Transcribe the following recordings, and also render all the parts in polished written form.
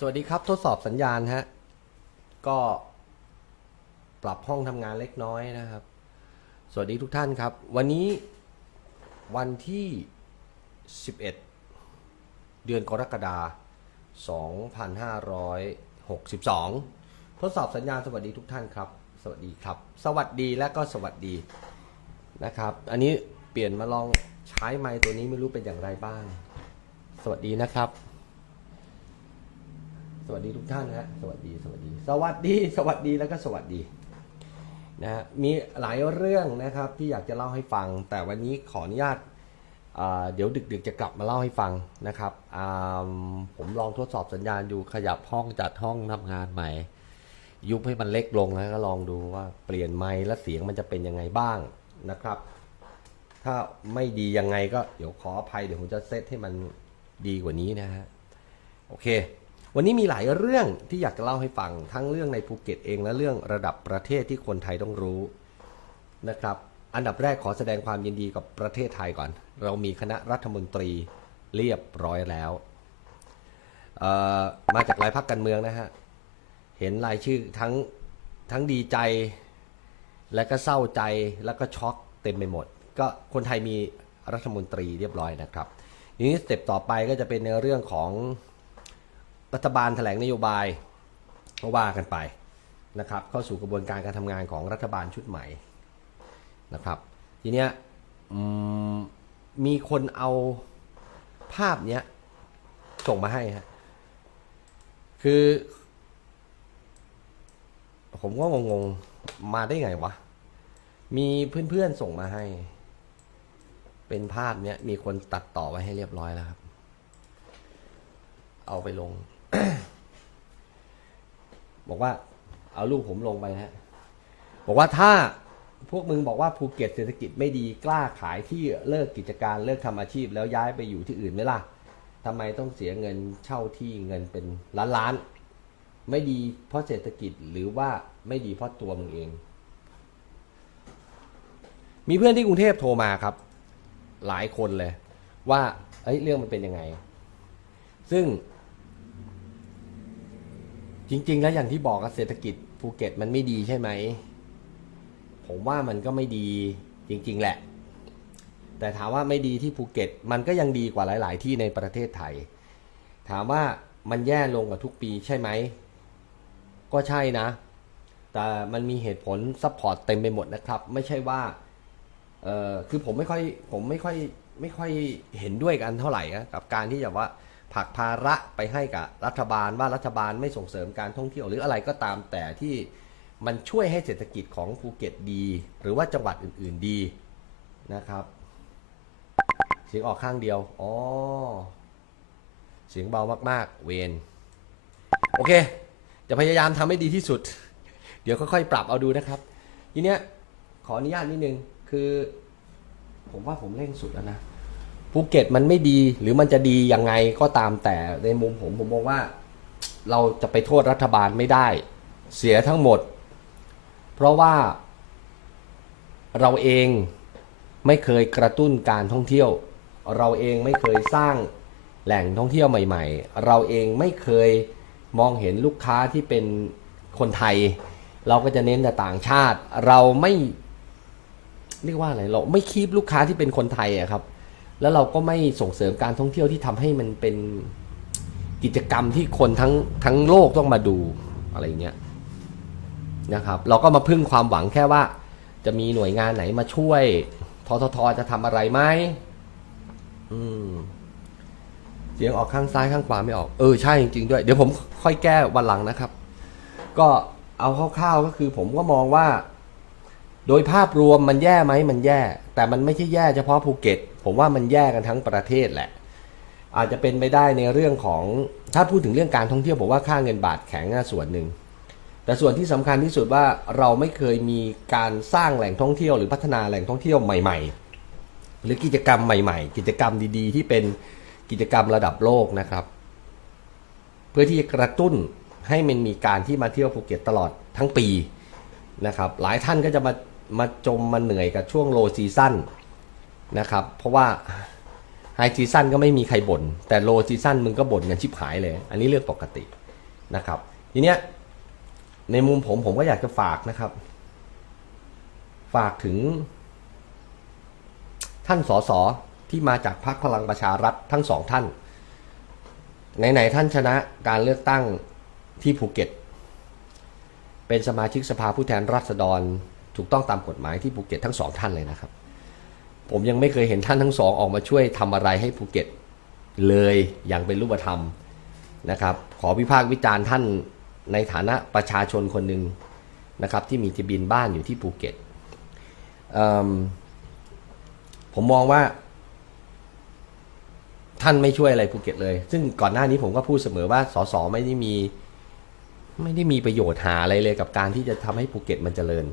สวัสดีครับทดสอบสัญญาณฮะก็ปรับห้องทำงานเล็กน้อยนะครับสวัสดีทุกท่านครับวันนี้วันที่11เดือนกรกฎาคม2562ทดสอบสัญญาณสวัสดีทุกท่านครับสวัสดีครับสวัสดีและก็สวัสดีนะครับอันนี้เปลี่ยนมาลองใช้ไมค์ตัวนี้ไม่รู้เป็นอย่างไรบ้างสวัสดีนะครับสวัสดีทุกท่านฮะสวัสดีแล้วก็สวัสดีนะฮะมีหลายเรื่องนะครับที่อยากจะเล่าให้ฟังแต่วันนี้ขออนุญาตเดี๋ยวดึกๆจะกลับมาเล่าให้ฟังนะครับผมลองทดสอบสัญญาณอยู่ขยับห้องจัดห้องทำงานใหม่ยุบให้มันเล็กลงแล้วก็ลองดูว่าเปลี่ยนไมค์และเสียงมันจะเป็นยังไงบ้างนะครับถ้าไม่ดียังไงก็เดี๋ยวขออภัยเดี๋ยวผมจะเซตให้มันดีกว่านี้นะฮะโอเควันนี้มีหลายเรื่องที่อยากจะเล่าให้ฟังทั้งเรื่องในภูเก็ตเองและเรื่องระดับประเทศที่คนไทยต้องรู้นะครับอันดับแรกขอแสดงความยินดีกับประเทศไทยก่อนเรามีคณะรัฐมนตรีเรียบร้อยแล้วมาจากหลายพรรคการเมืองนะฮะเห็นรายชื่อทั้งดีใจและก็เศร้าใจแล้วก็ช็อกเต็มไปหมดก็คนไทยมีรัฐมนตรีเรียบร้อยนะครับทีนี้สเต็ปต่อไปก็จะเป็นในเรื่องของรัฐบาลแถลงนโยบายว่ากันไปนะครับเข้าสู่กระบวนการการทำงานของรัฐบาลชุดใหม่นะครับทีเนี้ยมีคนเอาภาพเนี้ยส่งมาให้ฮะคือผมก็งงๆมาได้ไงวะมีเพื่อนๆส่งมาให้เป็นภาพเนี้ยมีคนตัดต่อไว้ให้เรียบร้อยแล้วครับเอาไปลง บอกว่าเอารูปผมลงไปฮะบอกว่าถ้าพวกมึงบอกว่าภูเก็ตเศรษฐกิจไม่ดีกล้าขายที่เลิกกิจการเลิกทำอาชีพแล้วย้ายไปอยู่ที่อื่นไหมล่ะทำไมต้องเสียเงินเช่าที่เงินเป็นล้านๆไม่ดีเพราะเศรษฐกิจหรือว่าไม่ดีเพราะตัวมึงเองมีเพื่อนที่กรุงเทพโทรมาครับหลายคนเลยว่าเรื่องมันเป็นยังไงซึ่งจริงๆแล้วอย่างที่บอกเศรษฐกิจภูเก็ตมันไม่ดีใช่ไหมผมว่ามันก็ไม่ดีจริงๆแหละแต่ถามว่าไม่ดีที่ภูเก็ตมันก็ยังดีกว่าหลายๆที่ในประเทศไทยถามว่ามันแย่ลงกว่าทุกปีใช่ไหมก็ใช่นะแต่มันมีเหตุผลซัพพอร์ตเต็มไปหมดนะครับไม่ใช่ว่าคือผมไม่ค่อยเห็นด้วยกันเท่าไหร่กับการที่จะว่าผลักภาระไปให้กับรัฐบาลว่ารัฐบาลไม่ส่งเสริมการท่องเที่ยวหรืออะไรก็ตามแต่ที่มันช่วยให้เศรษฐกิจของภูเก็ตดีหรือว่าจังหวัดอื่นๆดีนะครับเสียงออกข้างเดียวอ๋อเสียงเบามากๆเวนโอเคจะพยายามทำให้ดีที่สุดเดี๋ยวค่อยๆปรับเอาดูนะครับทีเนี้ยขออนุญาตนิดนึงคือผมว่าผมเร่งสุดแล้วนะภูเก็ตมันไม่ดีหรือมันจะดียังไงก็ตามแต่ในมุมผมมองว่าเราจะไปโทษรัฐบาลไม่ได้เสียทั้งหมดเพราะว่าเราเองไม่เคยกระตุ้นการท่องเที่ยวเราเองไม่เคยสร้างแหล่งท่องเที่ยวใหม่ๆเราเองไม่เคยมองเห็นลูกค้าที่เป็นคนไทยเราก็จะเน้นแต่ต่างชาติเราไม่เรียกว่าอะไรเราไม่คีปลูกค้าที่เป็นคนไทยอะครับแล้วเราก็ไม่ส่งเสริมการท่องเที่ยวที่ทำให้มันเป็นกิจกรรมที่คนทั้งโลกต้องมาดูอะไรเงี้ยนะครับเราก็มาพึ่งความหวังแค่ว่าจะมีหน่วยงานไหนมาช่วยทททจะทำอะไรไหมเสียงออกข้างซ้ายข้างขวาไม่ออกใช่จริงๆด้วยเดี๋ยวผมค่อยแก้วันหลังนะครับก็เอาคร่าวๆก็คือผมก็มองว่าโดยภาพรวมมันแย่ไหมมันแย่แต่มันไม่ใช่แย่เฉพาะภูเก็ตผมว่ามันแย่กันทั้งประเทศแหละอาจจะเป็นไปได้ในเรื่องของถ้าพูดถึงเรื่องการท่องเที่ยวผมว่าค่าเงินบาทแข็งส่วนหนึ่งแต่ส่วนที่สำคัญที่สุดว่าเราไม่เคยมีการสร้างแหล่งท่องเที่ยวหรือพัฒนาแหล่งท่องเที่ยวใหม่ๆหรือกิจกรรมใหม่ๆกิจกรรมดีๆที่เป็นกิจกรรมระดับโลกนะครับเพื่อที่จะกระตุ้นให้มันมีการที่มาเที่ยวภูเก็ตตลอดทั้งปีนะครับหลายท่านก็จะมาจมมาเหนื่อยกับช่วงโลซีซั่นนะครับเพราะว่าไฮซีซั่นก็ไม่มีใครบ่นแต่โลซีซั่นมึงก็บ่นกันชิบหายเลยอันนี้เรื่องปกติ นะครับทีเนี้ยในมุมผมก็อยากจะฝากนะครับ ฝากถึงท่านสสที่มาจากพรรคพลังประชารัฐทั้งสองท่านไหนๆท่านชนะการเลือกตั้งที่ภูเก็ตเป็นสมาชิกสภาผู้แทนราษฎรถูกต้องตามกฎหมายที่ภูเก็ตทั้งสองท่านเลยนะครับผมยังไม่เคยเห็นท่านทั้งสองออกมาช่วยทำอะไรให้ภูเก็ตเลยอย่างเป็นรูปธรรมนะครับขอวิพากษ์วิจารณ์ท่านในฐานะประชาชนคนหนึ่งนะครับที่มีทะเบียนบ้านอยู่ที่ภูเก็ตผมมองว่าท่านไม่ช่วยอะไรภูเก็ตเลยซึ่งก่อนหน้านี้ผมก็พูดเสมอว่าสสไม่ได้มีประโยชน์หาอะไรเลยกับการที่จะทำให้ภูเก็ตมันเจริญ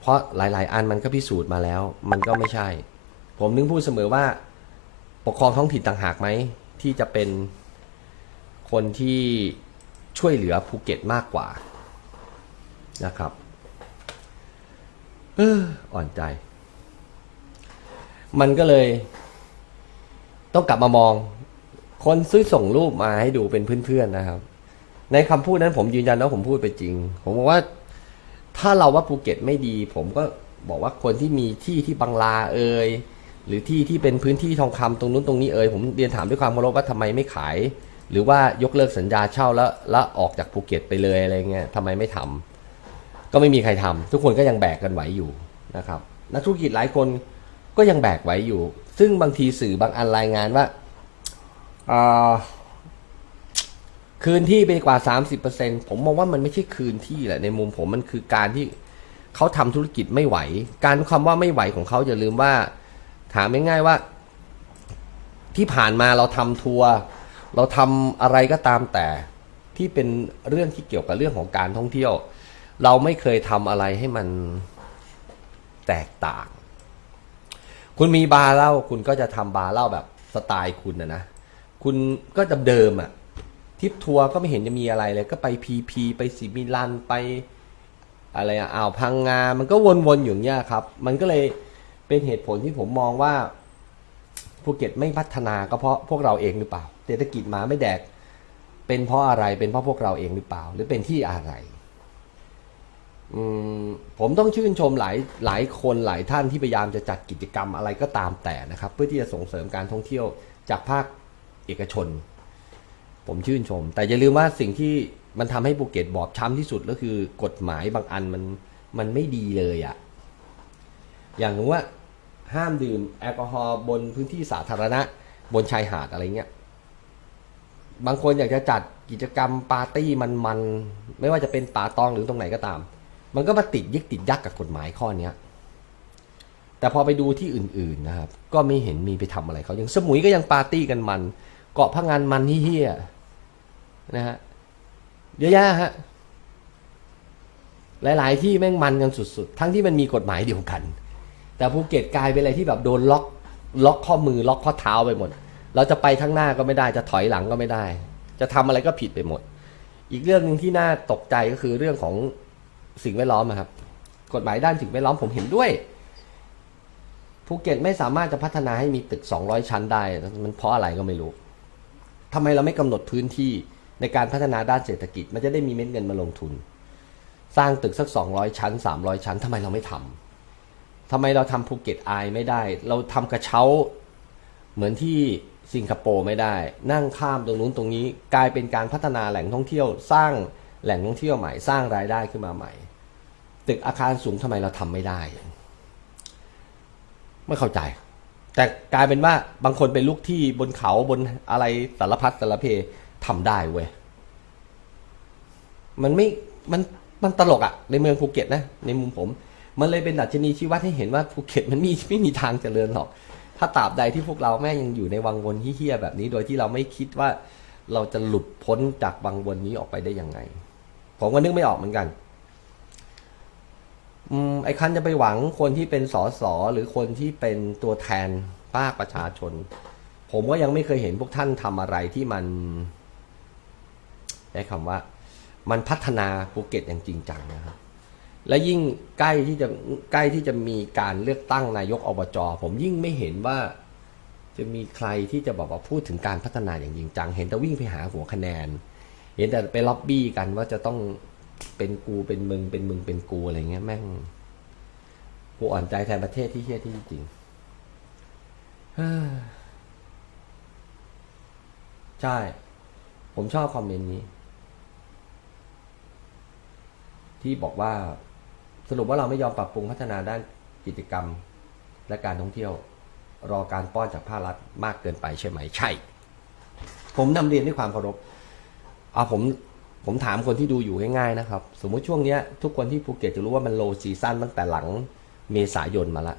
เพราะหลายๆอันมันก็พิสูจน์มาแล้วมันก็ไม่ใช่ผมนึกพูดเสมอว่าปกครองท้องถิ่นต่างหากไหมที่จะเป็นคนที่ช่วยเหลือภูเก็ตมากกว่านะครับอ่อนใจมันก็เลยต้องกลับมามองคนซื้อส่งรูปมาให้ดูเป็นเพื่อนๆนะครับในคำพูดนั้นผมยืนยันว่าผมพูดไปจริงผมบอกว่าถ้าเราว่าภูเก็ตไม่ดีผมก็บอกว่าคนที่มีที่บังลาหรือที่เป็นพื้นที่ทองคำตรงนู้นตรงนี้ผมเรียนถามด้วยความเคารพว่าทำไมไม่ขายหรือว่ายกเลิกสัญญาเช่าแล้วออกจากภูเก็ตไปเลยอะไรเงี้ยทำไมไม่ทำก็ไม่มีใครทำทุกคนก็ยังแบกกันไหวอยู่นะครับนักธุรกิจหลายคนก็ยังแบกไหวอยู่ซึ่งบางทีสื่อบางอันรายงานว่าคืนที่ไปกว่า 30% ผมมองว่ามันไม่ใช่คืนที่แหละในมุมผมมันคือการที่เขาทำธุรกิจไม่ไหวการคำว่าไม่ไหวของเขาอย่าลืมว่าถามง่ายๆว่าที่ผ่านมาเราทำทัวร์เราทำอะไรก็ตามแต่ที่เป็นเรื่องที่เกี่ยวกับเรื่องของการท่องเที่ยวเราไม่เคยทำอะไรให้มันแตกต่างคุณมีบาร์เหล้าคุณก็จะทำบาร์เหล้าแบบสไตล์คุณนะคุณก็จะเดิมทริปทัวร์ก็ไม่เห็นจะมีอะไรเลยก็ไปพีไปสิมิลันไปอะไรอ่าวพังงามันก็วนๆอยู่อย่างเงี้ยครับมันก็เลยเป็นเหตุผลที่ผมมองว่าภูเก็ตไม่พัฒนาก็เพราะพวกเราเองหรือเปล่าเศรษฐกิจมาไม่แดกเป็นเพราะอะไรเป็นเพราะพวกเราเองหรือเปล่าหรือเป็นที่อะไรผมต้องชื่นชมหลายคนหลายท่านที่พยายามจะจัดกิจกรรมอะไรก็ตามแต่นะครับเพื่อที่จะส่งเสริมการท่องเที่ยวจากภาคเอกชนผมชื่นชมแต่อย่าลืมว่าสิ่งที่มันทำให้ภูเก็ตบอบช้ำที่สุดก็คือกฎหมายบางอันมันไม่ดีเลยอย่างว่าห้ามดื่มแอลกอฮอล์บนพื้นที่สาธารณะบนชายหาดอะไรเงี้ยบางคนอยากจะจัดกิจกรรมปาร์ตี้มันไม่ว่าจะเป็นป่าตองหรือตรงไหนก็ตามมันก็มาติดยึกติดยักกับกฎหมายข้อนี้แต่พอไปดูที่อื่นๆนะครับก็ไม่เห็นมีไปทำอะไรเขาอย่างสมุยก็ยังปาร์ตี้กันมันเกาะพะงันมันเฮี้ยนะฮะเยอะแยะฮะหลายๆที่แม่งมันกันสุดๆทั้งที่มันมีกฎหมายเดียวกันแต่ภูเก็ตกลายเป็นอะไรที่แบบโดนล็อกข้อมือล็อกข้อเท้าไปหมดเราจะไปข้างหน้าก็ไม่ได้จะถอยหลังก็ไม่ได้จะทำอะไรก็ผิดไปหมดอีกเรื่องนึงที่น่าตกใจก็คือเรื่องของสิ่งแวดล้อมครับกฎหมายด้านสิ่งแวดล้อมผมเห็นด้วยภูเก็ตไม่สามารถจะพัฒนาให้มีตึก200ชั้นได้มันเพราะอะไรก็ไม่รู้ทำไมเราไม่กำหนดพื้นที่ในการพัฒนาด้านเศรษฐกิจมันจะได้มีเม็ดเงินมาลงทุนสร้างตึกสัก200ชั้น300ชั้นทำไมเราไม่ทำไมเราทำภูเก็ตอายไม่ได้เราทำกระเช้าเหมือนที่สิงคโปร์ไม่ได้นั่งข้ามตรงนู้นตรงนี้กลายเป็นการพัฒนาแหล่งท่องเที่ยวสร้างแหล่งท่องเที่ยวใหม่สร้างรายได้ขึ้นมาใหม่ตึกอาคารสูงทำไมเราทำไม่ได้ไม่เข้าใจแต่กลายเป็นว่าบางคนเป็นลูกที่บนเขาบนอะไรสารพัดสารเพทำได้เว้ยมันตลกในเมืองภูเก็ตนะในมุมผมมันเลยเป็นดัชนีชี้วัดให้เห็นว่าภูเก็ตมันไม่มีทางเจริญหรอกถ้าตราบใดที่พวกเราแม่ยังอยู่ในวังวนเหี้ยแบบนี้โดยที่เราไม่คิดว่าเราจะหลุดพ้นจากวังวนนี้ออกไปได้ยังไงผมก็นึกไม่ออกเหมือนกันไอ้คันจะไปหวังคนที่เป็นสสหรือคนที่เป็นตัวแทนภาคประชาชนผมก็ยังไม่เคยเห็นพวกท่านทำอะไรที่มันใช้คำว่ามันพัฒนาภูเก็ตอย่างจริงจังนะครับและยิ่งใกล้ที่จะมีการเลือกตั้งนายกอบจ.ผมยิ่งไม่เห็นว่าจะมีใครที่จะบอกว่าพูดถึงการพัฒนาอย่างจริงจังเห็นแต่วิ่งไปหาหัวคะแนน เห็นแต่ไปล็อบบี้กันว่าจะต้องเป็นกูเป็นมึงเป็นมึงเป็นกูอะไรเงี้ยแม่งกูอ่อนใจแทนประเทศที่เฮี้ยที่จริงใช่ ผมชอบคอมเมนต์นี้ ที่บอกว่าสรุปว่าเราไม่ยอมปรับปรุงพัฒนาด้านกิจกรรมและการท่องเที่ยวรอการป้อนจากภาครัฐมากเกินไปใช่ไหมใช่ผมนำเรียนด้วยความเคารพผมถามคนที่ดูอยู่ง่ายๆนะครับสมมุติช่วงนี้ทุกคนที่ภูเก็ตจะรู้ว่ามันโลซีซั่นตั้งแต่หลังเมษายนมาละ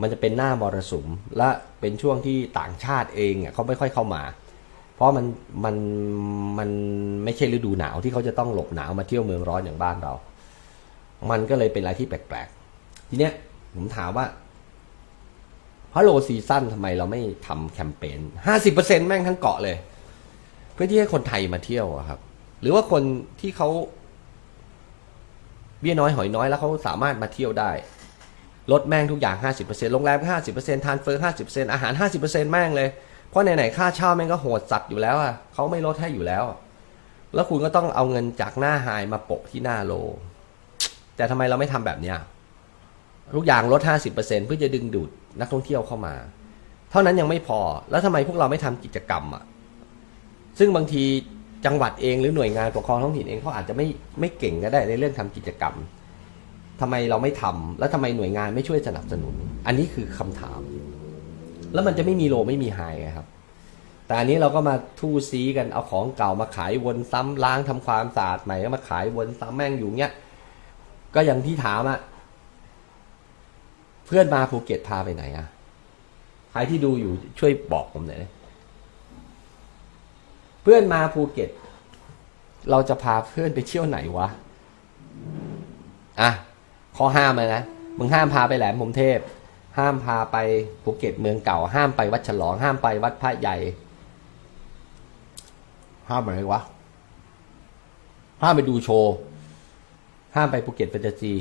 มันจะเป็นหน้ามรสุมและเป็นช่วงที่ต่างชาติเองเขาไม่ค่อยเข้ามาเพราะมันไม่ใช่ฤดูหนาวที่เขาจะต้องหลบหนาวมาเที่ยวเมืองร้อนอย่างบ้านเรามันก็เลยเป็นอะไรที่แปลกๆทีเนี้ยผมถามว่าเพราะโลซีซั่นทำไมเราไม่ทำแคมเปญ 50% แม่งทั้งเกาะเลยเพื่อที่ให้คนไทยมาเที่ยวครับหรือว่าคนที่เขาเบี้ยน้อยหอยน้อยแล้วเขาสามารถมาเที่ยวได้ลดแม่งทุกอย่าง 50% โรงแรม 50% ทานเฟอร์ 50% อาหาร 50% แม่งเลยเพราะไหนๆค่าเช่าแม่งก็โหดสัตว์อยู่แล้วอ่ะเขาไม่ลดให้อยู่แล้วแล้วคุณก็ต้องเอาเงินจากหน้าไฮมาโปะที่หน้าโลแต่ทำไมเราไม่ทำแบบนี้ทุกอย่างลด 50% เพื่อจะดึงดูดนักท่องเที่ยวเข้ามาเท่านั้นยังไม่พอแล้วทำไมพวกเราไม่ทำกิจกรรมซึ่งบางทีจังหวัดเองหรือหน่วยงานปกครองท้องถิ่นเองเขาอาจจะไม่เก่งก็ได้ในเรื่องทำกิจกรรมทำไมเราไม่ทำแล้วทำไมหน่วยงานไม่ช่วยสนับสนุนอันนี้คือคำถามแล้วมันจะไม่มีโลไม่มีไฮครับแต่อันนี้เราก็มาทู่ซีกันเอาของเก่ามาขายวนซ้ำล้างทำความสะอาดใหม่ก็มาขายวนซ้ำแม่งอยู่เงี้ยก็อย่างที่ถามเพื่อนมาภูเก็ตพาไปไหนใครที่ดูอยู่ช่วยบอกผมหน่อยเพื่อนมาภูเก็ตเราจะพาเพื่อนไปเที่ยวไหนวะข้อห้ามเลยนะมึงห้ามพาไปแหลมพรหมเทพห้ามพาไปภูเก็ตเมืองเก่าห้ามไปวัดฉลองห้ามไปวัดพระใหญ่ห้ามอะไรวะห้ามไปดูโชว์ห้ามไปภูเก็ตแฟนตาซี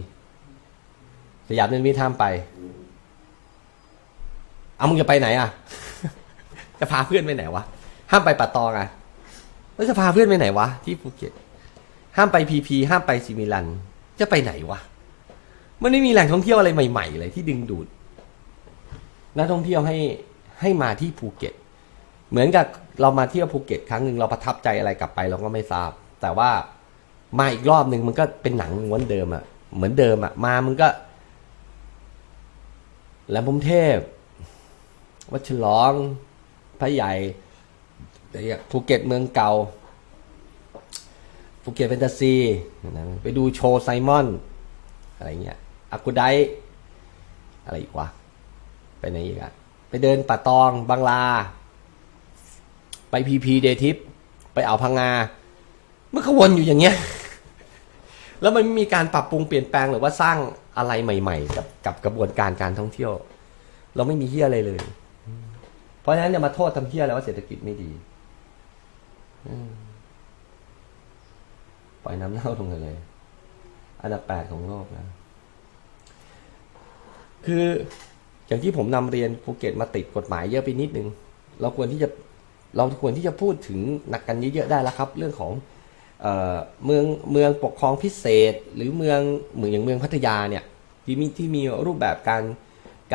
สยามเนินมิตรห้ามไปมึงจะไปไหนจะพาเพื่อนไปไหนวะห้ามไปป่าตองแล้วจะพาเพื่อนไปไหนวะที่ภูเก็ตห้ามไปพีห้ามไปซิมิลันจะไปไหนวะมันไม่มีแหล่งท่องเที่ยวอะไรใหม่ๆเลยที่ดึงดูดนักท่องเที่ยวให้มาที่ภูเก็ตเหมือนกับเรามาเที่ยวภูเก็ตครั้งหนึ่งเราประทับใจอะไรกลับไปเราก็ไม่ทราบแต่ว่ามาอีกรอบหนึ่งมันก็เป็นหนังม้วนเดิมเหมือนเดิมมามึงก็แหลมพรหมเทพวัดฉลองพระใหญ่ภูเก็ตเมืองเก่าภูเก็ตแฟนตาซีไปดูโชว์ไซมอนอะไรเงี้ยอากูไดอะไรอีกวะไปไหนอีกไปเดินป่าตองบางลาไปพีเดทิปไปอ่าวพังงาเมื่อขวนอยู่อย่างเงี้ยแล้วมันไม่มีการปรับปรุงเปลี่ยนแปลงหรือว่าสร้างอะไรใหม่ๆกับกระบวนการการท่องเที่ยวเราไม่มีเหี้ยอะไรเลยเพราะฉะนั้นจะมาโทษทำเหี้ยอะไรว่าเศรษฐกิจไม่ดีปล่อยน้ำเน่าลงเลยอันดับ 8ของโลกนะคืออย่างที่ผมนำเรียนภูเก็ตมาติดกฎหมายเยอะไปนิดนึงเราควรที่จะพูดถึงหนักกันเยอะๆได้แล้วครับเรื่องของเมืองปกครองพิเศษหรือเมืองอย่างเมืองพัทยาเนี่ยที่มีรูปแบบ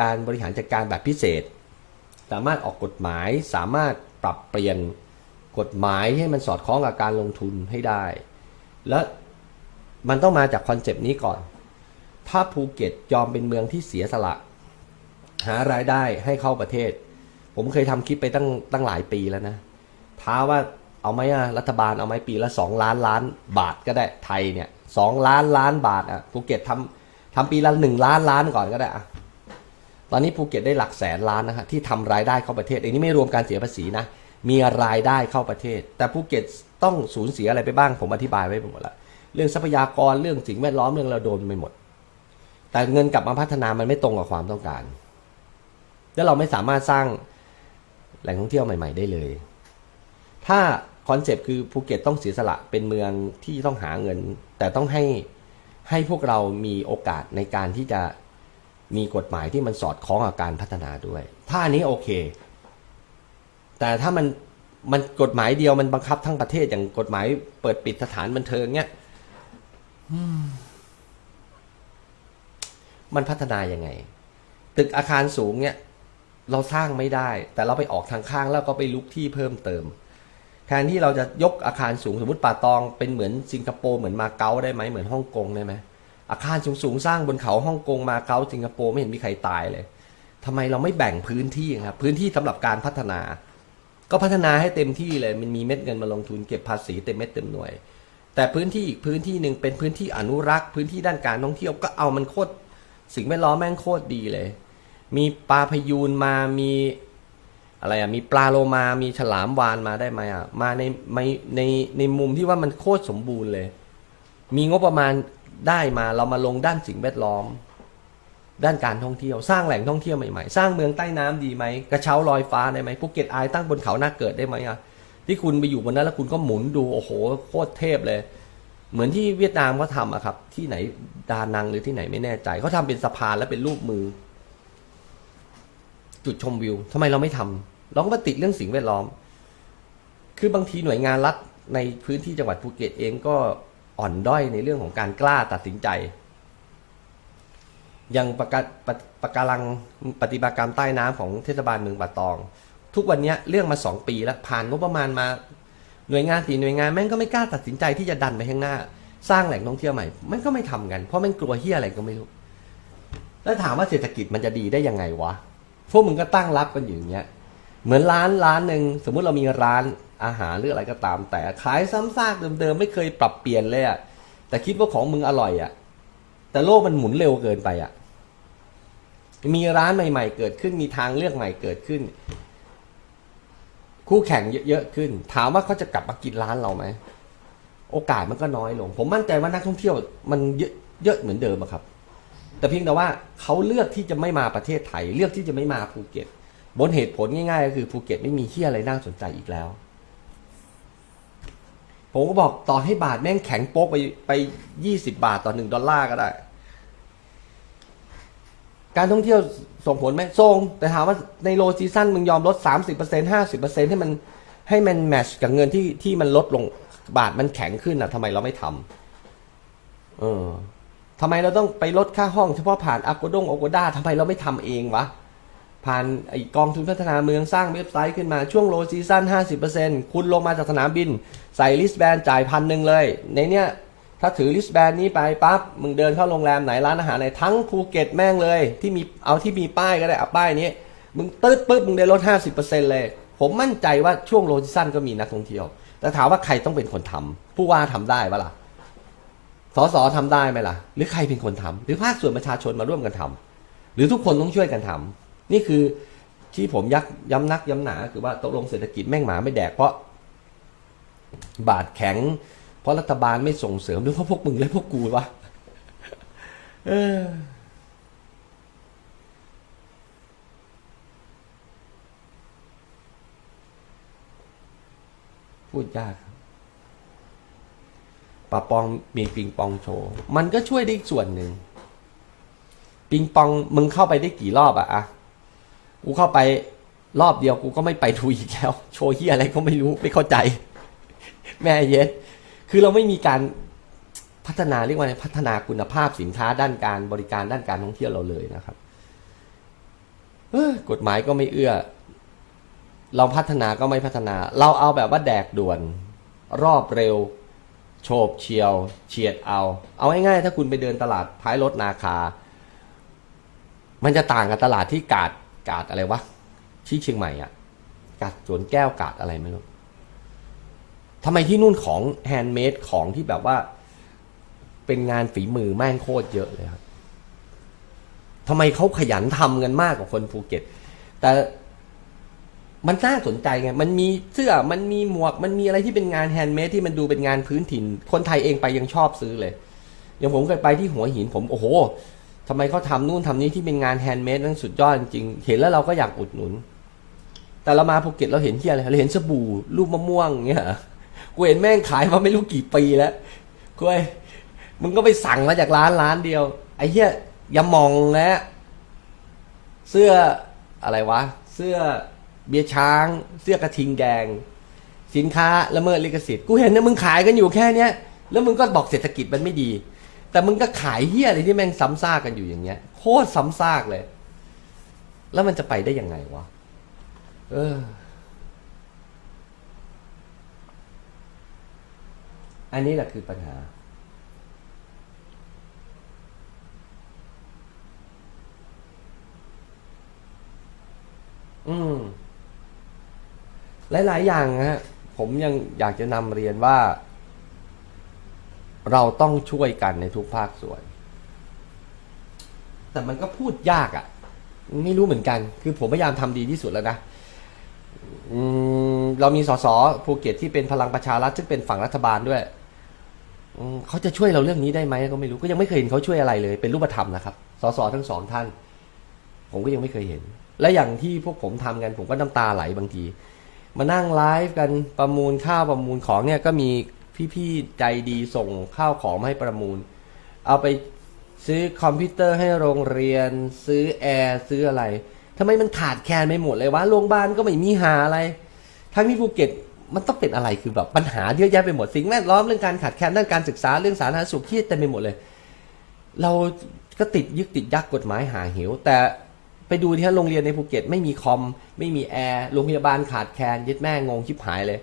การบริหารจัดการแบบพิเศษสามารถออกกฎหมายสามารถปรับเปลี่ยนกฎหมายให้มันสอดคล้องกับการลงทุนให้ได้และมันต้องมาจากคอนเซปต์นี้ก่อนถ้าภูเก็ตยอมเป็นเมืองที่เสียสละหารายได้ให้เข้าประเทศผมเคยทำคลิปไปตั้งหลายปีแล้วนะท้าว่าเอาไหมรัฐบาลเอาไหมปีละ2 ล้านบาทก็ได้ไทยเนี่ย2 ล้านบาทภูเก็ตทำปีละ1 ล้านก่อนก็ได้ตอนนี้ภูเก็ตได้หลักแสนล้านนะฮะที่ทำรายได้เข้าประเทศอันนี้ไม่รวมการเสียภาษีนะมีรายได้เข้าประเทศแต่ภูเก็ตต้องสูญเสียอะไรไปบ้างผมอธิบายไว้หมดแล้วเรื่องทรัพยากรเรื่องสิ่งแวดล้อมเรื่องเราโดนไปหมดแต่เงินกลับมาพัฒนามันไม่ตรงกับความต้องการแล้วเราไม่สามารถสร้างแหล่งท่องเที่ยวใหม่ๆได้เลยถ้าคอนเซปต์คือภูเก็ตต้องเสียสละเป็นเมืองที่ต้องหาเงินแต่ต้องให้พวกเรามีโอกาสในการที่จะมีกฎหมายที่มันสอดคล้องกับการพัฒนาด้วยถ้าอันนี้โอเคแต่ถ้ามัน มันกฎหมายเดียวมันบังคับทั้งประเทศอย่างกฎหมายเปิดปิดสถานบันเทิงเนี้ยมันพัฒนายังไงตึกอาคารสูงเนี้ยเราสร้างไม่ได้แต่เราไปออกทางข้างแล้วก็ไปลุกที่เพิ่มเติมแทนที่เราจะยกอาคารสูงสมมติป่าตองเป็นเหมือนสิงคโปร์เหมือนมาเก๊าได้ไหมเหมือนฮ่องกงได้ไหมอาคารสูงๆสร้างบนเขาฮ่องกงมาเก๊าสิงคโปร์ไม่เห็นมีใครตายเลยทำไมเราไม่แบ่งพื้นที่ครับพื้นที่สำหรับการพัฒนาก็พัฒนาให้เต็มที่เลยมันมีเม็ดเงินมาลงทุนเก็บภาษีเต็มเม็ดเต็มหน่วยแต่พื้นที่อีกพื้นที่หนึ่งเป็นพื้นที่อนุรักษ์พื้นที่ด้านการท่องเที่ยวก็เอามันโคตรสิ่งแวดล้อมแม่งโคตรดีเลยมีปลาพยูนมามีอะไรมีปลาโลมามีฉลามวาฬมาได้ไหมมาในมุมที่ว่ามันโคตรสมบูรณ์เลยมีงบประมาณได้มาเรามาลงด้านสิ่งแวดล้อมด้านการท่องเที่ยวสร้างแหล่งท่องเที่ยวใหม่ๆสร้างเมืองใต้น้ำดีไหมกระเช้าลอยฟ้าได้ไหมภูเก็ตอายตั้งบนเขาหน้าเกิดได้ไหมที่คุณไปอยู่บนนั้นแล้วคุณก็หมุนดูโอ้โหโคตรเทพเลยเหมือนที่เวียดนามเขาทำครับที่ไหนดานังหรือที่ไหนไม่แน่ใจเขาทำเป็นสะพานแล้วเป็นรูปมือจุดชมวิวทำไมเราไม่ทำเราก็มาติดเรื่องสิ่งแวดล้อมคือบางทีหน่วยงานรัฐในพื้นที่จังหวัดภูเก็ตเองก็อ่อนด้อยในเรื่องของการกล้าตัดสินใจอย่างปะการังปฏิบัติการใต้น้ำของเทศบาลเมืองป่าตองทุกวันนี้เรื่องมา2 ปีแล้วผ่านงบประมาณมาหน่วยงาน4 หน่วยงานแม่งก็ไม่กล้าตัดสินใจที่จะดันไปข้างหน้าสร้างแหล่งท่องเที่ยวใหม่มันก็ไม่ทำกันเพราะมันกลัวเหี้ยอะไรก็ไม่รู้แล้วถามว่าเศรษฐกิจมันจะดีได้ยังไงวะพวกมึงก็ตั้งรับกันอยู่อย่างเงี้ยเหมือนร้านหนึ่งสมมุติเรามีร้านอาหารหรืออะไรก็ตามแต่ขายซ้ำซากเดิมๆไม่เคยปรับเปลี่ยนเลยแต่คิดว่าของมึงอร่อยแต่โลกมันหมุนเร็วเกินไปมีร้านใหม่ๆเกิดขึ้นมีทางเลือกใหม่เกิดขึ้นคู่แข่งเยอะๆขึ้นถามว่าเขาจะกลับมากินร้านเราไหมโอกาสมันก็น้อยลงผมมั่นใจว่านักท่องเที่ยวมันเยอะเหมือนเดิมครับแต่เพียงแต่ว่าเขาเลือกที่จะไม่มาประเทศไทยเลือกที่จะไม่มาภูเก็ตบนเหตุผลง่ายๆก็คือภูเก็ตไม่มีที่อะไรน่าสนใจอีกแล้วผมก็บอกต่อให้บาทแม่งแข็งโป๊กไป20 บาทต่อ$1ก็ได้การท่องเที่ยวส่งผลไหมส่งแต่ถามว่าในโลซีซั่นมึงยอมลด 30% 50% ให้มันแมทช์กับเงินที่มันลดลงบาทมันแข็งขึ้นทำไมเราไม่ทำทำไมเราต้องไปลดค่าห้องเฉพาะผ่านAgodaทำไมเราไม่ทำเองวะผ่านไอกองทุนพัฒนาเมืองสร้างเว็บไซต์ขึ้นมาช่วงโลซีซั่น 50% คุณลงมาจากสนามบินใส่ลิสต์แบนจ่าย1,000เลยในเนี้ยถ้าถือลิสต์แบนนี้ไปปั๊บมึงเดินเข้าโรงแรมไหนร้านอาหารไหนทั้งภูเก็ตแม่งเลยที่มีป้ายก็ได้ป้ายนี้มึงตึ๊ดปึ๊บมึงได้ลด 50% เลยผมมั่นใจว่าช่วงโลซีซั่นก็มีนักท่องเที่ยวแต่ถามว่าใครต้องเป็นคนทำผู้ว่าทำได้ปะล่ะสสทำได้ไหมล่ะหรือใครเป็นคนทำหรือภาคส่วนประชาชนมาร่วมกันทำหรือทุกคนต้องช่วยกันทำนี่คือที่ผมย้ำนักย้ำหนาคือว่าตกลงเศรษฐกิจแม่งหมาไม่แดกเพราะบาทแข็งเพราะรัฐบาลไม่ส่งเสริมหรือเพราะพวกมึงและพวกกูวะพูดยากป่าปองมีปิงปองโชว์มันก็ช่วยได้อีกส่วนหนึ่งปิงปองมึงเข้าไปได้กี่รอบกูเข้าไปรอบเดียวกูก็ไม่ไปดูอีกแล้วโชว์เฮียอะไรก็ไม่รู้ไม่เข้าใจแม่เย็ดคือเราไม่มีการพัฒนาเรียกว่าพัฒนาคุณภาพสินค้าด้านการบริการด้านการท่องเที่ยวเราเลยนะครับกฎหมายก็ไม่เอื้อเราพัฒนาก็ไม่พัฒนาเราเอาแบบว่าแดกด่วนรอบเร็วโฉบเฉียวเฉียดเอาง่ายๆถ้าคุณไปเดินตลาดท้ายรถนาคามันจะต่างกับตลาดที่กาดอะไรวะที่เชียงใหม่กาดสวนแก้วกาดอะไรไม่รู้ทำไมที่นู่นของแฮนด์เมดของที่แบบว่าเป็นงานฝีมือแม่งโคตรเยอะเลยครับทำไมเขาขยันทำกันมากกว่าคนภูเก็ตแต่มันน่าสนใจไงมันมีเสื้อมันมีหมวกมันมีอะไรที่เป็นงานแฮนด์เมดที่มันดูเป็นงานพื้นถิ่นคนไทยเองไปยังชอบซื้อเลยอย่างผมเคยไปที่หัวหินผมโอ้โหทำไมเขาทำนู่นทำนี้ที่เป็นงานแฮนด์เมดนั่นสุดยอดจริงเห็นแล้วเราก็อยากอุดหนุนแต่เรามาภูเก็ตเราเห็นที่อะไรเราเห็นสบู่รูปมะม่วงเงี้ยกูเห็นแม่งขายมาไม่รู้กี่ปีแล้วกูมึงก็ไปสั่งมาจากร้านเดียวไอ้เหี้ยยามองแล้วเสื้ออะไรวะเสื้อเบียร์ช้างเสื้อกระทิงแดง สินค้าละเมิดลิขสิทธิ์กูเห็นนะมึงขายกันอยู่แค่เนี้ยแล้วมึงก็บอกเศรษฐกิจมันไม่ดีแต่มึงก็ขายเหี้ยอะไรที่แม่งซ้ำซากกันอยู่อย่างเงี้ยโคตรซ้ำซากเลยแล้วมันจะไปได้ยังไงวะอันนี้แหละคือปัญหาหลายๆอย่างนะฮะผมยังอยากจะนำเรียนว่าเราต้องช่วยกันในทุกภาคส่วนแต่มันก็พูดยากอ่ะไม่รู้เหมือนกันคือผมพยายามทำดีที่สุดแล้วนะเรามีสสภูเก็ตที่เป็นพลังประชารัฐซึ่งเป็นฝั่งรัฐบาลด้วยเขาจะช่วยเราเรื่องนี้ได้ไหมก็ไม่รู้ก็ยังไม่เคยเห็นเขาช่วยอะไรเลยเป็นรูปธรรมนะครับสสทั้งสองท่านผมก็ยังไม่เคยเห็นและอย่างที่พวกผมทำกันผมก็น้ำตาไหลบางทีมานั่งไลฟ์กันประมูลข้าวประมูลของเนี่ยก็มีพี่ๆใจดีส่งข้าวของมาให้ประมูลเอาไปซื้อคอมพิวเตอร์ให้โรงเรียนซื้อแอร์ซื้ออะไรทำไมมันขาดแคลนไม่หมดเลยวะโรงพยาบาลก็ไม่มีหาอะไรทั้งที่ภูเก็ตมันต้องเป็นอะไรคือแบบปัญหาเยอะแยะไปหมดสิ่งแวดล้อมเรื่องการขาดแคลนด้านการศึกษาเรื่องสาธารณสุขที่เต็มไปหมดเลยเราก็ติดยึกติดยักกฎหมายหาเหวแต่ไปดูที่โรงเรียนในภูเก็ตไม่มีคอมไม่มีแอร์โรงพยาบาลขาดแคลนยึดแม่งงชิบหายเลย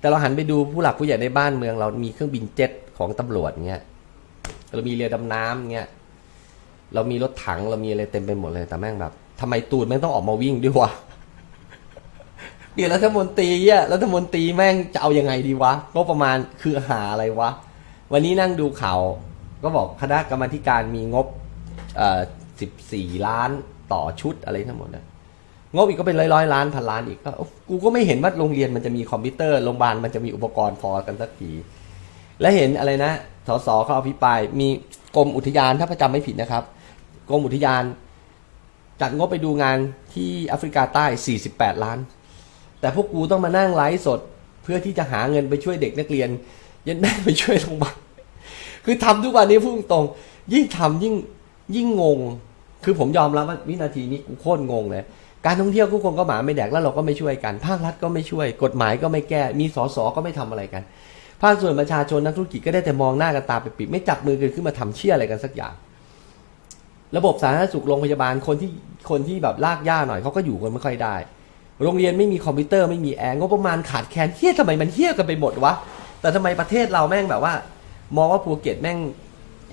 แต่เราหันไปดูผู้หลักผู้ใหญ่ในบ้านเมืองเรามีเครื่องบินเจ็ตของตำรวจเงี้ยเรามีเรือดำน้ำเงี้ยเรามีรถถังเรามีอะไรเต็มไปหมดเลยแต่แม่งแบบทำไมตูนแม่งต้องออกมาวิ่งด้วยวะเปลี่ยนรัฐมนตรีอ่ะรัฐมนตรีแม่งจะเอายังไงดีวะก็ประมาณคือหาอะไรวะวันนี้นั่งดูข่าวก็บอกคณะกรรมาธิการมีงบ14 ล้านต่อชุดอะไรทั้งหมดนะงบอีกก็เป็นร้อยล้านพันล้านอีกก็กูก็ไม่เห็นว่าโรงเรียนมันจะมีคอมพิวเตอร์โรงพยาบาลมันจะมีอุปกรณ์พอกันสักทีและเห็นอะไรนะสสเขาอภิปรายมีกรมอุทยานถ้าประจำไม่ผิดนะครับกรมอุทยานจัดงบไปดูงานที่แอฟริกาใต้48 ล้านแต่พวกกูต้องมานั่งไลฟ์สดเพื่อที่จะหาเงินไปช่วยเด็กนักเรียนยันแม่ไปช่วยโรงพยาบาลคือทำทุกวันนี้พูดตรงยิ่งทำยิ่งงงคือผมยอมรับว่าวินาทีนี้กูโคตรงงเลยการท่องเที่ยวทุกคนก็หมาไม่แดกแล้วเราก็ไม่ช่วยกันภาครัฐก็ไม่ช่วยกฎหมายก็ไม่แก้มีสสก็ไม่ทำอะไรกันภาคส่วนประชาชนนักธุรกิจก็ได้แต่มองหน้ากันตาไปปิดไม่จับมือกันขึ้นมาทำเชี่ยอะไรกันสักอย่างระบบสาธารณสุขโรงพยาบาลคนที่แบบลากย่าหน่อยเขาก็อยู่กันไม่ค่อยได้โรงเรียนไม่มีคอมพิวเตอร์ไม่มีแอร์งบประมาณขาดแคลนเฮี้ยทำไมมันเฮี้ยกันไปหมดวะแต่ทำไมประเทศเราแม่งแบบว่ามองว่าภูเก็ตแม่ง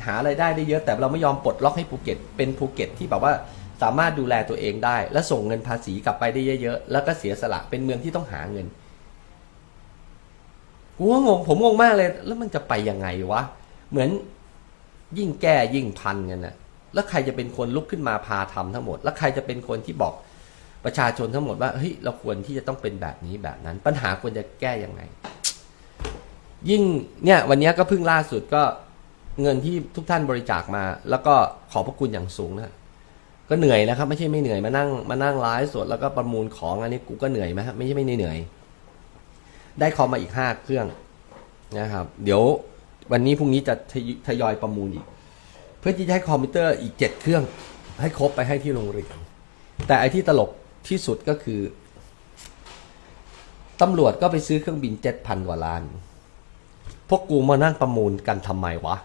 หาอะไรได้เยอะแต่เราไม่ยอมปลดล็อกให้ภูเก็ตเป็นภูเก็ตที่แบบว่าสามารถดูแลตัวเองได้และส่งเงินภาษีกลับไปได้เยอะๆแล้วก็เสียสละเป็นเมืองที่ต้องหาเงินกูก็งงผมงงมากเลยแล้วมันจะไปยังไงวะเหมือนยิ่งแก้ยิ่งพันกันนะแล้วใครจะเป็นคนลุกขึ้นมาพาทำทั้งหมดแล้วใครจะเป็นคนที่บอกประชาชนทั้งหมดว่าเฮ้ยเราควรที่จะต้องเป็นแบบนี้แบบนั้นปัญหาควรจะแก้ยังไงยิ่งเนี่ยวันนี้ก็เพิ่งล่าสุดก็เงินที่ทุกท่านบริจาคมาแล้วก็ขอบพระคุณอย่างสูงนะก็เหนื่อยนะครับไม่ใช่ไม่เหนื่อยมานั่งไลฟ์สดแล้วก็ประมูลของอันนี้กูก็เหนื่อยไหมครับไม่ใช่ไม่เหนื่อยได้คอมมาอีก5 เครื่องนะครับเดี๋ยววันนี้พรุ่งนี้จะทยอยประมูลอีกเพื่อที่จะให้คอมพิวเตอร์อีก7 เครื่องให้ครบไปให้ที่โรงเรียนแต่ไอ้ที่ตลกที่สุดก็คือตำรวจก็ไปซื้อเครื่องบิน7,000 กว่าล้านพวกกูมานั่งประมูลกันทำไมวะ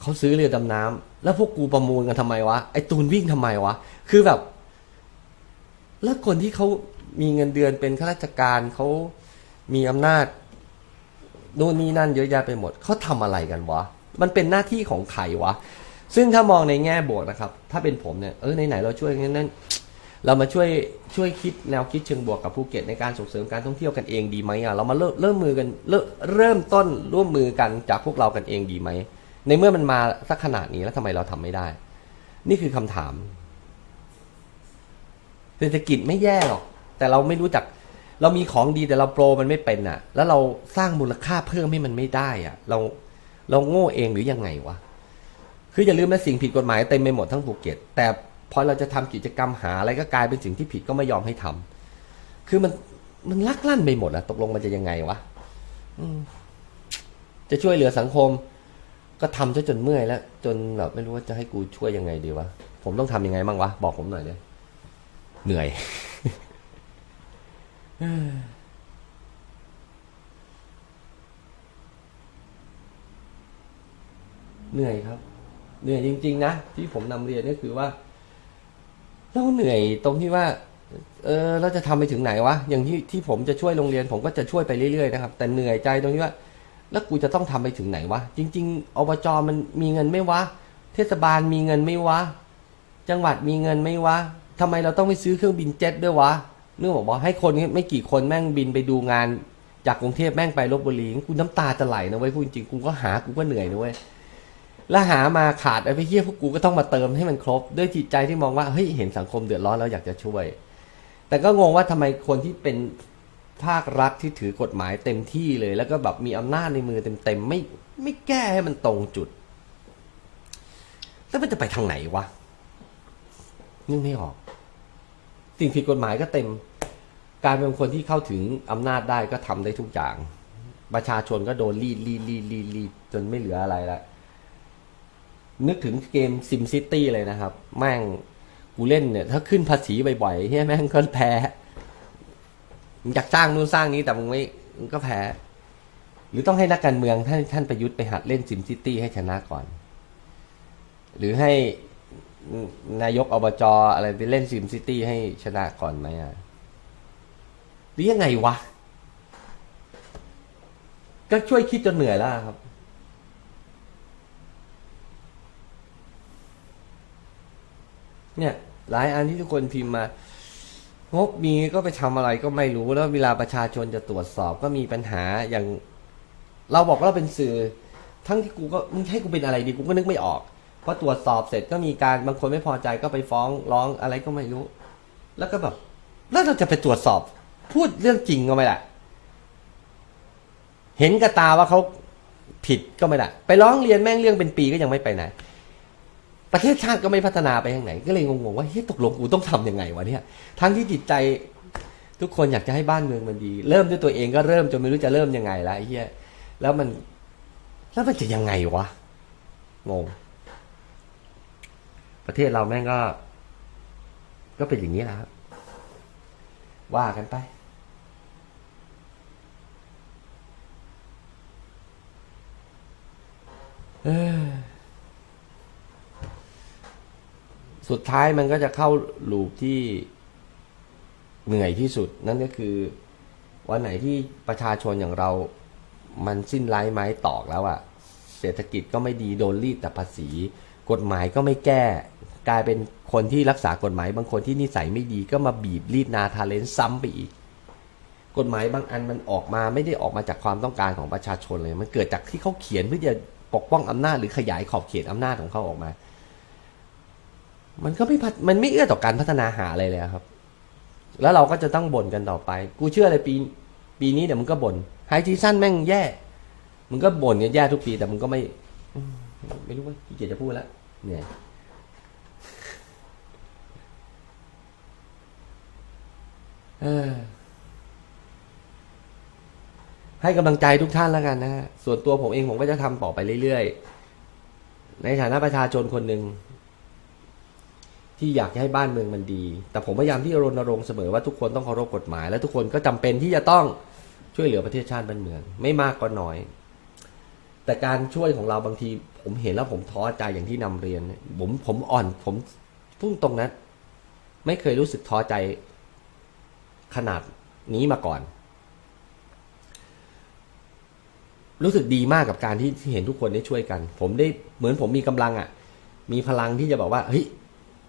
เขาซื้อเรือดำน้ำแล้วพวกกูประมูลกันทำไมวะไอ้ตูนวิ่งทำไมวะคือแบบแล้วคนที่เขามีเงินเดือนเป็นข้าราชการเขามีอำนาจนู่นนี่นั่นเยอะแยะไปหมดเขาทำอะไรกันวะมันเป็นหน้าที่ของใครวะซึ่งถ้ามองในแง่บวกนะครับถ้าเป็นผมเนี่ยไหนเราช่วยงั้นเรามาช่วยคิดแนวคิดเชิงบวกกับภูเก็ตในการส่งเสริมการท่องเที่ยวกันเองดีไหมอ่ะเรามาเริ่มมือกันเริ่มต้นร่วมมือกันจากพวกเรากันเองดีไหมในเมื่อมันมาสักขนาดนี้แล้วทำไมเราทำไม่ได้นี่คือคำถามเศรษฐกิจไม่แย่หรอกแต่เราไม่รู้จักเรามีของดีแต่เราโปรมันไม่เป็นอ่ะแล้วเราสร้างมูลค่าเพิ่มให้มันไม่ได้อ่ะเราโง่เองหรือยังไงวะคืออย่าลืมนะสิ่งผิดกฎหมายเต็มไปหมดทั้งภูเก็ตแต่พอเราจะทำกิจกรรมหาอะไรก็กลายเป็นสิ่งที่ผิดก็ไม่ยอมให้ทำคือมันลักลั่นไปหมดอะตกลงมันจะยังไงวะจะช่วยเหลือสังคมก็ทำจนเมื่อยแล้วจนแบบไม่รู้ว่าจะให้กูช่วยยังไงดีวะผมต้องทำยังไงบ้างวะบอกผมหน่อยเลยเหนื่อย เหนื่อยครับเหนื่อยจริงๆนะที่ผมนำเรียนก็คือว่าเราเหนื่อยตรงที่ว่าเราจะทำไปถึงไหนวะอย่างที่ผมจะช่วยโรงเรียนผมก็จะช่วยไปเรื่อยๆนะครับแต่เหนื่อยใจตรงที่ว่าแล้วกูจะต้องทำไปถึงไหนวะจริงๆอบจมันมีเงินไม่วะเทศบาลมีเงินไม่วะจังหวัดมีเงินไม่วะทำไมเราต้องไปซื้อเครื่องบินเจ็ตด้วยวะนึกบอกให้คนไม่กี่คนแม่งบินไปดูงานจากกรุงเทพแม่งไปลพบุรีกูน้ำตาจะไหลนะเว้ยพูดจริงกูก็หากูก็เหนื่อยนะเว้ยแล้วหามาขาดไอ้พี่เหี้ยพวกกูก็ต้องมาเติมให้มันครบด้วยจิตใจที่มองว่าเฮ้ยเห็นสังคมเดือดร้อนแล้วอยากจะช่วยแต่ก็งงว่าทำไมคนที่เป็นภาครัฐที่ถือกฎหมายเต็มที่เลยแล้วก็แบบมีอำนาจในมือเต็มๆไม่แก้ให้มันตรงจุดแล้วมันจะไปทางไหนวะนึกไม่ออกสิ่งผิดกฎหมายก็เต็มการเป็นคนที่เข้าถึงอำนาจได้ก็ทำได้ทุกอย่างประชาชนก็โดนรีดจนไม่เหลืออะไรแล้วนึกถึงเกมซิมซิตี้เลยนะครับแม่งกูเล่นเนี่ยถ้าขึ้นภาษีบ่อยๆเฮ้ยแม่งก็แพ้อยากสร้างนู่นสร้างนี้แต่มึงก็แพ้หรือต้องให้นักการเมืองท่านประยุทธ์ไปหัดเล่นซิมซิตี้ให้ชนะก่อนหรือให้นายกอบจอะไรไปเล่นซิมซิตี้ให้ชนะก่อนไหมหรือยังไงวะก็ช่วยคิดจนเหนื่อยแล้วครับเนี่ยหลายอันที่ทุกคนพิมพ์มางบมีก็ไปทำอะไรก็ไม่รู้แล้วเวลาประชาชนจะตรวจสอบก็มีปัญหาอย่างเราบอกว่าเราเป็นสื่อทั้งที่กูก็มึงให้กูเป็นอะไรดีกูก็นึกไม่ออกพอตรวจสอบเสร็จก็มีการบางคนไม่พอใจก็ไปฟ้องร้องอะไรก็ไม่รู้แล้วก็แบบแล้วเราจะไปตรวจสอบพูดเรื่องจริงก็ไม่ได้เห็นกับตาว่าเขาผิดก็ไม่ได้ไปร้องเรียนแม่งเรื่องเป็นปีก็ยังไม่ไปไหนประเทศชาติก็ไม่พัฒนาไปทางไหนก็เลยงงๆว่าเฮ้ยตกลงกูต้องทำยังไงวะเนี่ยทั้งที่จิตใจทุกคนอยากจะให้บ้านเมืองมันดีเริ่มด้วยตัวเองก็เริ่มจนไม่รู้จะเริ่มยังไงแล้วไอ้เหี้ยแล้วมันจะยังไงวะงงประเทศเราแม่งก็เป็นอย่างนี้แหละครับว่ากันไปสุดท้ายมันก็จะเข้าลูปที่เหนื่อยที่สุดนั่นก็คือวันไหนที่ประชาชนอย่างเรามันสิ้นไร้ไม้ตอกแล้วอะเศรษฐกิจก็ไม่ดีโดนรีดแต่ภาษีกฎหมายก็ไม่แก้กลายเป็นคนที่รักษากฎหมายบางคนที่นิสัยไม่ดีก็มาบีบรีดนาทาเลนซ้ำไปอีกกฎหมายบางอันมันออกมาไม่ได้ออกมาจากความต้องการของประชาชนเลยมันเกิดจากที่เขาเขียนเพื่อจะปกป้องอำนาจหรือขยายขอบเขตอำนาจของเขาออกมามันก็มันไม่เอื้อต่อการพัฒนาหาอะไรเลยครับแล้วเราก็จะต้องบ่นกันต่อไปกูเชื่อเลยปีนี้เดี๋ยวมึงก็บ่นไฮซีซั่นแม่งแย่มึงก็บ่นกันแย่ทุกปีแต่มึงก็ไม่รู้ว่าขี้เกียจจะพูดแล้วเนี่ยให้กำลังใจทุกท่านแล้วกันนะฮะส่วนตัวผมเองผมก็จะทำต่อไปเรื่อยๆในฐานะประชาชนคนหนึ่งที่อยากให้บ้านเมืองมันดีแต่ผมพยายามที่จะรณรงค์เสมอว่าทุกคนต้องเคารพกฎหมายและทุกคนก็จำเป็นที่จะต้องช่วยเหลือประเทศชาติบ้านเมืองไม่มากก็น้อยแต่การช่วยของเราบางทีผมเห็นแล้วผมท้อใจอย่างที่นำเรียนผมอ่อนผมพุ่งตรงนั้นไม่เคยรู้สึกท้อใจขนาดนี้มาก่อนรู้สึกดีมากกับการที่เห็นทุกคนได้ช่วยกันผมได้เหมือนผมมีกำลังมีพลังที่จะบอกว่าเฮ้ย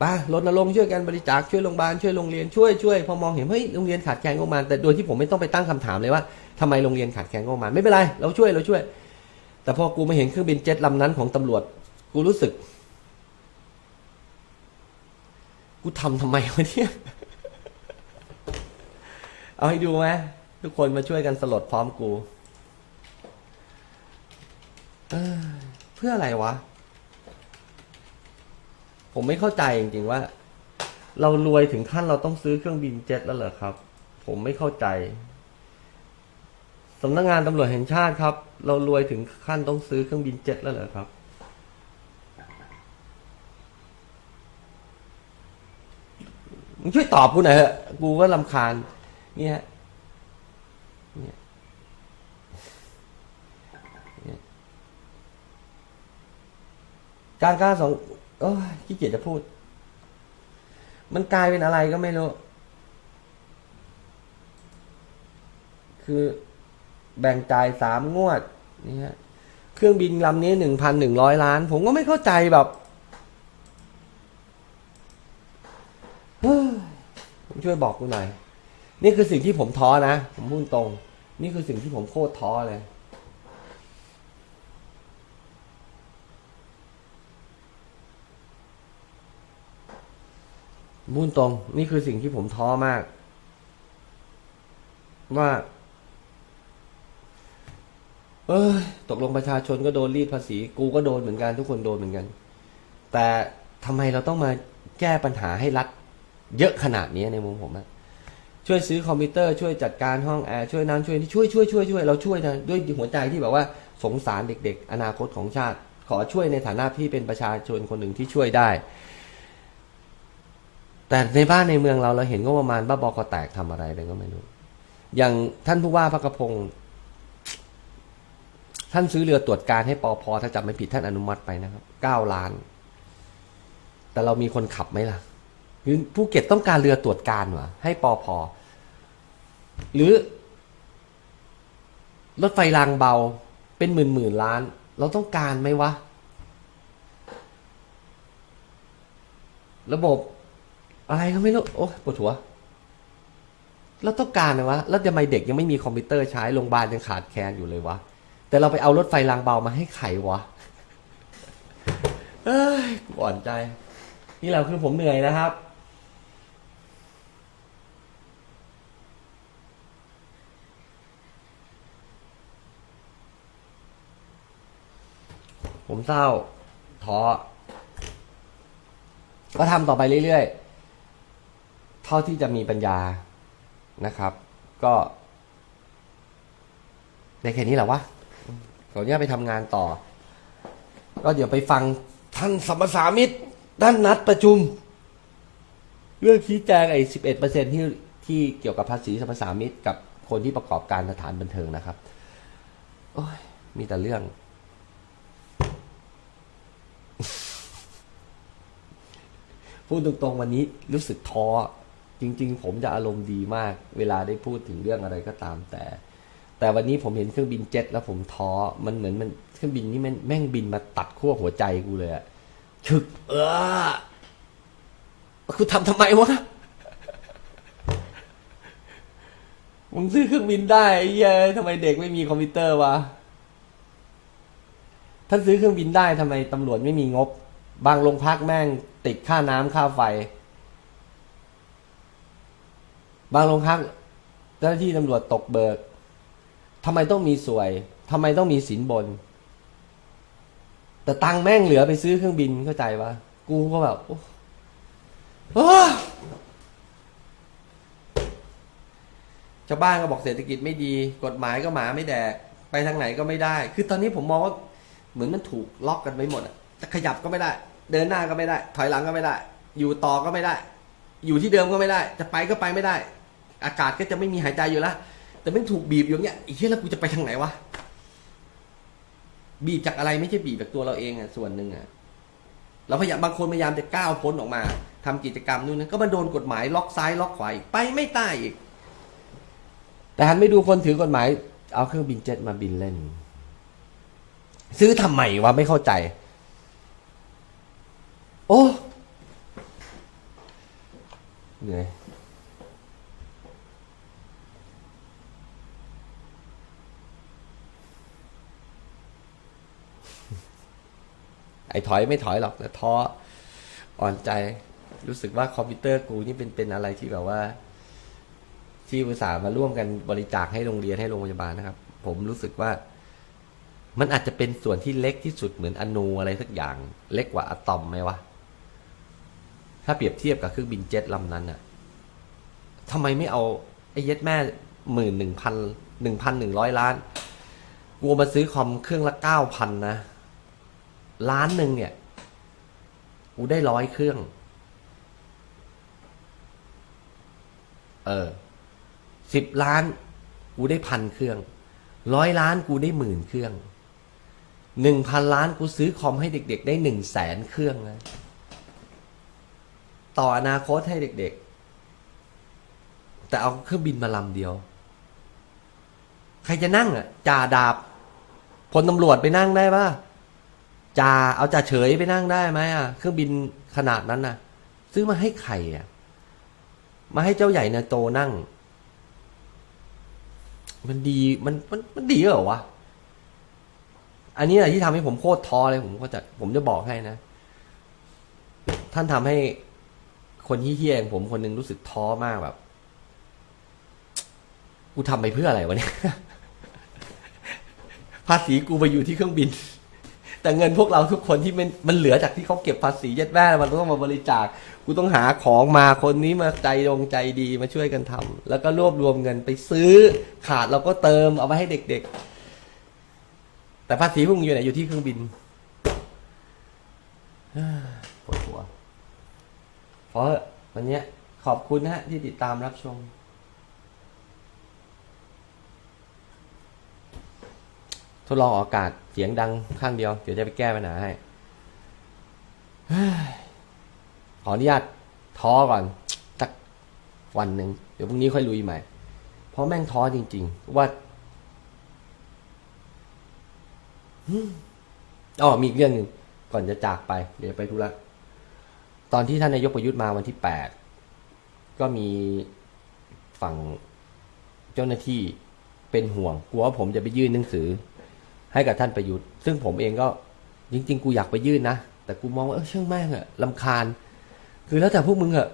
ป้ารณรงค์ช่วยกันบริจาคช่วยโรงพยาบาลช่วยโรงเรียนช่วยพอมองเห็นเฮ้ยโรงเรียนขาดแคลนงบประมาณแต่โดยที่ผมไม่ต้องไปตั้งคำถามเลยว่าทำไมโรงเรียนขาดแคลนงบประมาณไม่เป็นไรเราช่วยแต่พอกูมาเห็นเครื่องบินเจ็ตลำนั้นของตำรวจกูรู้สึกกูทำไมวะเนี่ยเอาให้ดูไหมทุกคนมาช่วยกันสลดพร้อมกูเพื่ออะไรวะผมไม่เข้าใจจริงๆว่าเรารวยถึงขั้นเราต้องซื้อเครื่องบินเจ็ตแล้วเหรอครับผมไม่เข้าใจสำนักงานตำรวจแห่งชาติครับเรารวยถึงขั้นต้องซื้อเครื่องบินเจ็ตแล้วเหรอครับมึงช่วยตอบกูหน่อยเถอะกูก็รำคาญเนี่ย การกล้าสองโอ้ยขี้เกียจจะพูด มันกลายเป็นอะไรก็ไม่รู้ คือแบ่งจ่าย3 งวดนี่ฮะเครื่องบินลำนี้1,100 ล้านผมก็ไม่เข้าใจแบบผมช่วยบอกกูหน่อยนี่คือสิ่งที่ผมท้อนะผมพูดตรงนี่คือสิ่งที่ผมโคตรท้อเลยพูดตรงนี่คือสิ่งที่ผมท้อมากว่าตกลงประชาชนก็โดนรีดภาษีกูก็โดนเหมือนกันทุกคนโดนเหมือนกันแต่ทำไมเราต้องมาแก้ปัญหาให้รัฐเยอะขนาดนี้ในมุมผมอะช่วยซื้อคอมพิวเตอร์ช่วยจัดการห้องแอร์ช่วยน้ำช่วยนี่ช่วยเราช่วยนะด้วยหัวใจที่แบบว่าสงสารเด็กๆอนาคตของชาติขอช่วยในฐานะที่เป็นประชาชนคนหนึ่งที่ช่วยได้แต่ในบ้านในเมืองเราเห็นก็ประมาณบ้าบอคอแตกทำอะไรเลยก็ไม่รู้อย่างท่านผู้ว่าพระกระพงศ์ท่านซื้อเรือตรวจการให้ปพถ้าจำไม่ผิดท่านอนุมัติไปนะครับ9 ล้านแต่เรามีคนขับไหมล่ะคือภูเก็ตต้องการเรือตรวจการวะให้ปพหรือรถไฟรางเบาเป็นหมื่นล้านเราต้องการไหมวะระบบอะไรก็ไม่รู้โอ้ปวดหัวเราต้องการไหมวะแล้วทำไมเด็กยังไม่มีคอมพิวเตอร์ใช้โรงพยาบาลยังขาดแคลนอยู่เลยวะแต่เราไปเอารถไฟรางเบามาให้ใครวะอ่อนใจนี่แหละคือผมเหนื่อยนะครับ ผมเศร้าท้อก็ทำต่อไปเรื่อยๆเท่าที่จะมีปัญญานะครับ ก็ในแค่นี้แหละวะขออนุญาตไปทำงานต่อก็เดี๋ยวไปฟังท่านสัมปสามิตท่านนัดประชุมเรื่องชี้แจงไอ้11%ที่เกี่ยวกับภาษีสรรพสามิตกับคนที่ประกอบการสถานบันเทิงนะครับโอ้ยมีแต่เรื่องพูดตรงๆวันนี้รู้สึกท้อจริงๆผมจะอารมณ์ดีมากเวลาได้พูดถึงเรื่องอะไรก็ตามแต่วันนี้ผมเห็นเครื่องบินเจ็ตแล้วผมท้อมันเหมือนมันเครื่องบินนี่แม่งบินมาตัดขั้วหัวใจกูเลยอะฉึกกูทำไมวะมึงซื้อเครื่องบินได้เย้ยทำไมเด็กไม่มีคอมพิวเตอร์วะท่านซื้อเครื่องบินได้ทำไมตำรวจไม่มีงบบางโรงพักแม่งติดค่าน้ำค่าไฟบางโรงพักเจ้าหน้าที่ตำรวจตกเบิกทำไมต้องมีสวยทำไมต้องมีสินบนแต่ตังค์แม่งเหลือไปซื้อเครื่องบินเข้าใจปะกูก็แบบชาวบ้านก็บอกเศรษฐกิจไม่ดีกฎหมายก็หมาไม่แดกไปทางไหนก็ไม่ได้คือตอนนี้ผมมองว่าเหมือนมันถูกล็อกกันไว้หมดอะจะขยับก็ไม่ได้เดินหน้าก็ไม่ได้ถอยหลังก็ไม่ได้อยู่ต่อก็ไม่ได้อยู่ที่เดิมก็ไม่ได้จะไปก็ไปไม่ได้อากาศก็จะไม่มีหายใจอยู่แล้วแต่มันถูกบีบอยู่เนี้ยไอ้เหี้ยแล้วกูจะไปทางไหนวะบีบจากอะไรไม่ใช่บีบจากตัวเราเองอ่ะส่วนหนึ่งอ่ะเราพยายามบางคนพยายามจะก้าวพ้นออกมาทำกิจกรรมนู่นนั่นก็มาโดนกฎหมายล็อกซ้ายล็อกขวาอีกไปไม่ได้อีกแต่หันไม่ดูคนถือกฎหมายเอาเครื่องบินเจ็ตมาบินเล่นซื้อทำไมวะไม่เข้าใจโอ้เหนื่อยไอ้ถอยไม่ถอยหรอกแต่ท้ออ่อนใจรู้สึกว่าคอมพิวเตอร์กูนี่เป็นอะไรที่แบบว่าที่อุตส่าห์มาร่วมกันบริจาคให้โรงเรียนให้โรงพยาบาลนะครับผมรู้สึกว่ามันอาจจะเป็นส่วนที่เล็กที่สุดเหมือนอนูอะไรสักอย่างเล็กกว่าอะตอมไหมวะถ้าเปรียบเทียบกับเครื่องบินเจ็ตลำนั้นน่ะทำไมไม่เอาไอ้เย็ดแม่1,100 ล้านกูมาซื้อคอมเครื่องละ9,000นะล้านหนึ่งเนี่ยกูได้100 เครื่อง10 ล้านกูได้1,000 เครื่อง100 ล้านกูได้10,000 เครื่อง 1,000 ล้านกูซื้อคอมให้เด็กๆได้100,000 เครื่องนะต่ออนาคตให้เด็กๆแต่เอาเครื่องบินมาลำเดียวใครจะนั่งอ่ะจ่าดาบพลตำรวจไปนั่งได้ป่ะเอาจ่าเฉยไปนั่งได้ไหมอ่ะเครื่องบินขนาดนั้นน่ะซื้อมาให้ใครอ่ะมาให้เจ้าใหญ่นาโตนั่งมันดีมันดีเหรอวะอันนี้แหละที่ทำให้ผมโคตรท้อเลยผมจะบอกให้นะท่านทำให้คนเฮี้ยๆอย่างผมคนหนึ่งรู้สึกท้อมากแบบกูทำไปเพื่ออะไรวะเนี่ยภาษีกูไปอยู่ที่เครื่องบินแต่เงินพวกเราทุกคนที่มันเหลือจากที่เขาเก็บภาษียัดแม่มันต้องมาบริจาคกูต้องหาของมาคนนี้มาใจดีมาช่วยกันทำแล้วก็รวบรวมเงินไปซื้อขาดเราก็เติมเอาไว้ให้เด็กๆแต่ภาษีพวกมึงอยู่ไหนอยู่ที่เครื่องบินปวดหัวเพราะวันนี้ขอบคุณนะฮะที่ติดตามรับชมทดลองออกอากาศเสียงดังข้างเดียวเดี๋ยวจะไปแก้ปัญหาให้ขออนุญาตท้อก่อนสักวันหนึ่งเดี๋ยวพรุ่งนี้ค่อยลุยใหม่เพราะแม่งท้อจริงๆว่ามีอีกเรื่องหนึ่งก่อนจะจากไปเดี๋ยวไปธุระตอนที่ท่านนายกประยุทธ์มาวันที่8ก็มีฝั่งเจ้าหน้าที่เป็นห่วงกลัวว่าผมจะไปยื่นหนังสือให้กับท่านประยุทธ์ซึ่งผมเองก็จริงๆกูอยากไปยื่นนะแต่กูมองว่าช่างแม่งอะรำคาญคือแล้วแต่พวกมึงอะ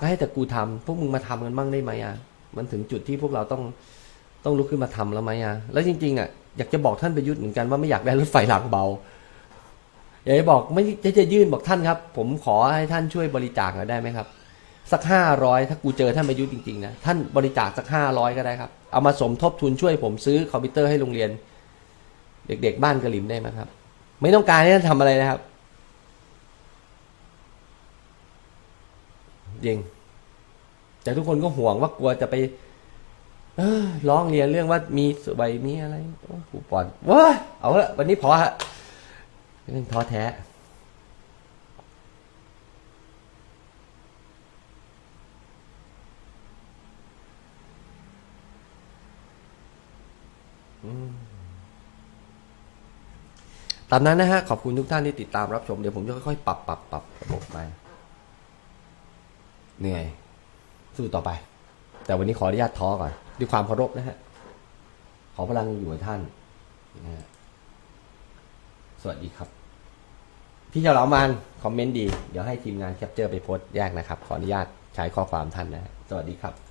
ก็ให้แต่กูทำพวกมึงมาทำกันบ้างได้ไหมอะมันถึงจุดที่พวกเราต้องลุกขึ้นมาทำแล้วไหมอะแล้วจริงๆอะอยากจะบอกท่านประยุทธ์เหมือนกันว่าไม่อยากได้รถไฟรางเบาอยากจะบอกไม่จะยื่นบอกท่านครับผมขอให้ท่านช่วยบริจาคหน่อยได้ไหมครับสัก500ถ้ากูเจอท่านประยุทธ์จริงๆนะท่านบริจาคสัก500ก็ได้ครับเอามาสมทบทุนช่วยผมซื้อคอมพิวเตอร์ให้โรงเรียนเด็กๆบ้านกระหลิมได้ไหมครับไม่ต้องการให้ท่านทำอะไรนะครับจริงแต่ทุกคนก็ห่วงว่ากลัวจะไปร้องเรียนเรื่องว่ามีสบายมีอะไรผูปอนว้าเอาละวันนี้พอฮะเรื่องท้อแท้ตามนั้นนะฮะขอบคุณทุกท่านที่ติดตามรับชมเดี๋ยวผมจะค่อยๆปรับระบบไปเหนื่อยสู้ต่อไปแต่วันนี้ขออนุญาตท้อก่อนด้วยความเคารพนะฮะขอพลังอยู่กับท่านนะฮะสวัสดีครับพี่เจ้าเหลามันคอมเมนต์ดีเดี๋ยวให้ทีมงานแคปเจอร์ไปโพสต์แยกนะครับขออนุญาตใช้ข้อความท่านนะฮะสวัสดีครับ